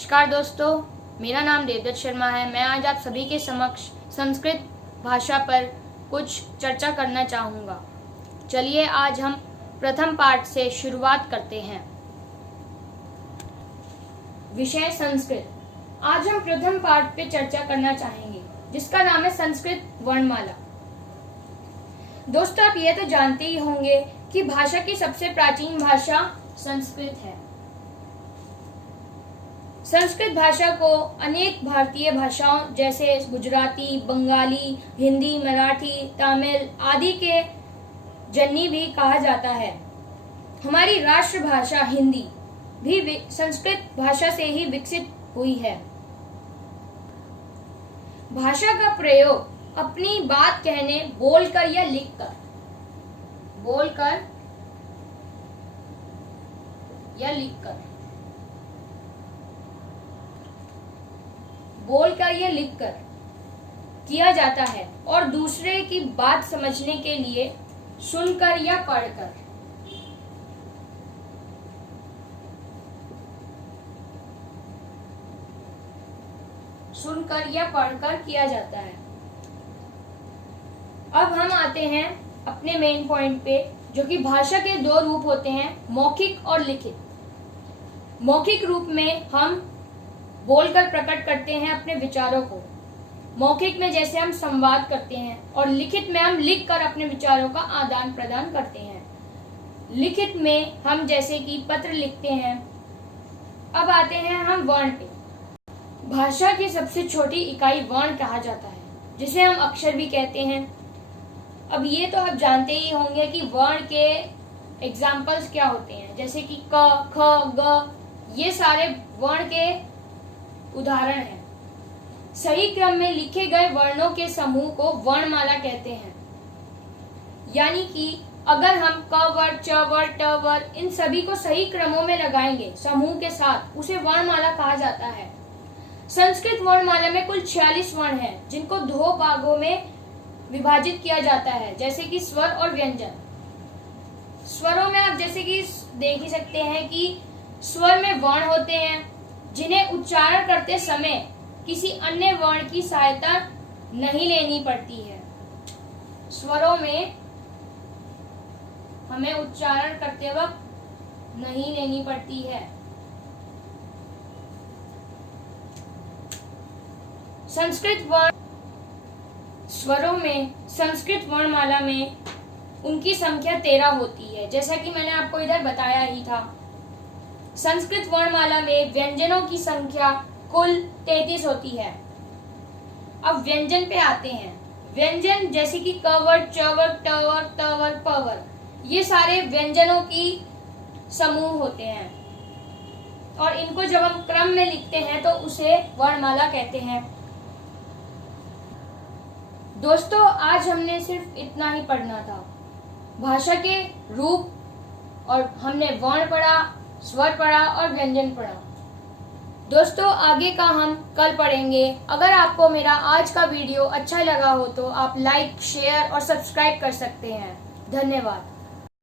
नमस्कार दोस्तों, मेरा नाम देवदत्त शर्मा है। मैं आज आप सभी के समक्ष संस्कृत भाषा पर कुछ चर्चा करना चाहूँगा। चलिए आज हम प्रथम पाठ से शुरुआत करते हैं। विषय संस्कृत। आज हम प्रथम पाठ पे चर्चा करना चाहेंगे जिसका नाम है संस्कृत वर्णमाला। दोस्तों, आप ये तो जानते ही होंगे कि भाषा की सबसे प्राचीन भाषा संस्कृत है। संस्कृत भाषा को अनेक भारतीय भाषाओं जैसे गुजराती, बंगाली, हिंदी, मराठी, तमिल आदि के जननी भी कहा जाता है। हमारी राष्ट्रभाषा हिंदी भी संस्कृत भाषा से ही विकसित हुई है। भाषा का प्रयोग अपनी बात कहने, बोलकर या लिखकर, बोलकर या लिखकर, बोलकर या लिखकर किया जाता है और दूसरे की बात समझने के लिए सुनकर या पढ़कर। सुनकर या पढ़कर किया जाता है। अब हम आते हैं अपने मेन पॉइंट पे, जो कि भाषा के दो रूप होते हैं, मौखिक और लिखित। मौखिक रूप में हम बोलकर प्रकट करते हैं अपने विचारों को। मौखिक में जैसे हम संवाद करते हैं और लिखित में हम लिखकर अपने विचारों का आदान प्रदान करते हैं। लिखित में हम जैसे कि पत्र लिखते हैं। अब आते हैं हम वर्ण पे। भाषा की सबसे छोटी इकाई वर्ण कहा जाता है, जिसे हम अक्षर भी कहते हैं। अब ये तो आप जानते ही होंगे कि वर्ण के एग्जाम्पल्स क्या होते हैं, जैसे कि क, ख, ग, ये सारे वर्ण के उदाहरण हैं। सही क्रम में लिखे गए वर्णों के समूह को वर्णमाला कहते हैं। यानी कि अगर हम क वर्ड, च वर्ड, ट वर्ड इन सभी को सही क्रमों में लगाएंगे समूह के साथ, उसे वर्णमाला कहा जाता है। संस्कृत वर्णमाला में कुल 46 वर्ण हैं, जिनको दो भागों में विभाजित किया जाता है, जैसे कि स्वर और व्यंजन। स्वरों में आप जैसे कि देख ही सकते हैं कि स्वर में वर्ण होते हैं जिन्हें उच्चारण करते समय किसी अन्य वर्ण की सहायता नहीं लेनी पड़ती है। स्वरों में हमें उच्चारण करते वक्त नहीं लेनी पड़ती है। संस्कृत वर्ण स्वरों में संस्कृत वर्णमाला में उनकी संख्या 13 होती है, जैसा कि मैंने आपको इधर बताया ही था। संस्कृत वर्णमाला में व्यंजनों की संख्या कुल 33 होती है। अब व्यंजन पे आते हैं। व्यंजन जैसे कि क वर्ड, च वर्ड, ट वर्ड, त वर्ड, प वर्ड, ये सारे व्यंजनों की समूह होते हैं और इनको जब हम क्रम में लिखते हैं तो उसे वर्णमाला कहते हैं। दोस्तों, आज हमने सिर्फ इतना ही पढ़ना था। भाषा के रूप, और हमने वर्ण पढ़ा, स्वर पढ़ा और व्यंजन पढ़ा। दोस्तों, आगे का हम कल पढ़ेंगे। अगर आपको मेरा आज का वीडियो अच्छा लगा हो तो आप लाइक, शेयर और सब्सक्राइब कर सकते हैं। धन्यवाद।